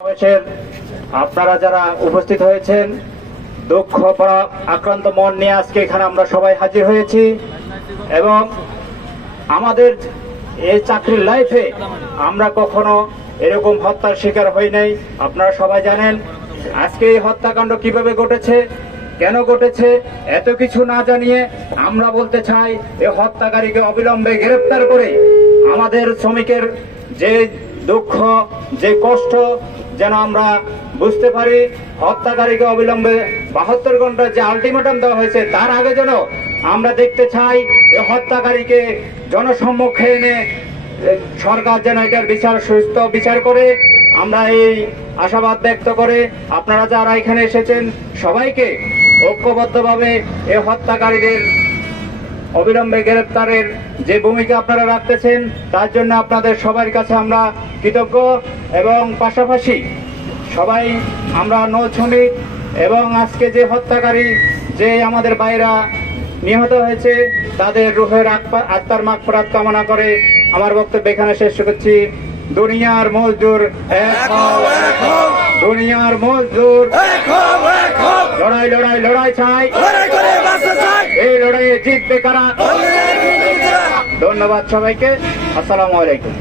সমাবেশের আপনারা যারা উপস্থিত হয়েছেন, দুঃখ আক্রান্ত মন নিয়ে আজকে এখানে আমরা সবাই হাজির হয়েছি এবং আমাদের এই চাকরির লাইফে আমরা কখনো এরকম হত্যার শিকার হই নাই। আপনারা সবাই জানেন আজকে এই হত্যাকাণ্ড কিভাবে ঘটেছে, কেন ঘটেছে, এত কিছু না জানিয়ে আমরা বলতে চাই এই হত্যাকারীকে অবিলম্বে গ্রেফতার করে আমাদের শ্রমিকের যে দুঃখ, যে কষ্ট যেন আমরা বুঝতে পারি। হত্যাকারীকে অবিলম্বে 72 ঘন্টা যে আলটিমেটাম দেওয়া হয়েছে তার আগে যেন আমরা দেখতে চাই এই হত্যাকারীকে জনসম্মুখে এনে সরকার যেন এটার সুস্থ বিচার করে। আমরা এই আশাবাদ ব্যক্ত করে আপনারা যারা এখানে এসেছেন সবাইকে ঐক্যবদ্ধভাবে এই হত্যাকারীদের অবিলম্বে গ্রেফতারের যে ভূমিকা আপনারা রাখতেছেন তার জন্য আপনাদের সবার কাছে আমরা কৃতজ্ঞ এবং পাশাপাশি সবাই আমরা নৌ শ্রমিক এবং আজকে যে হত্যাকারী যে আমাদের ভাইরা নিহত হয়েছে তাদের রুহের আত্মার মাগফিরাত কামনা করে আমার বক্তব্য এখানে শেষ করছি। দুনিয়ার মজদুর এক হও, দুনিয়ার মজদুর লড়াই লড়াই লড়াই চাই, এই লড়াইয়ে জিতবে কারা। ধন্যবাদ সবাইকে। আসসালামু আলাইকুম।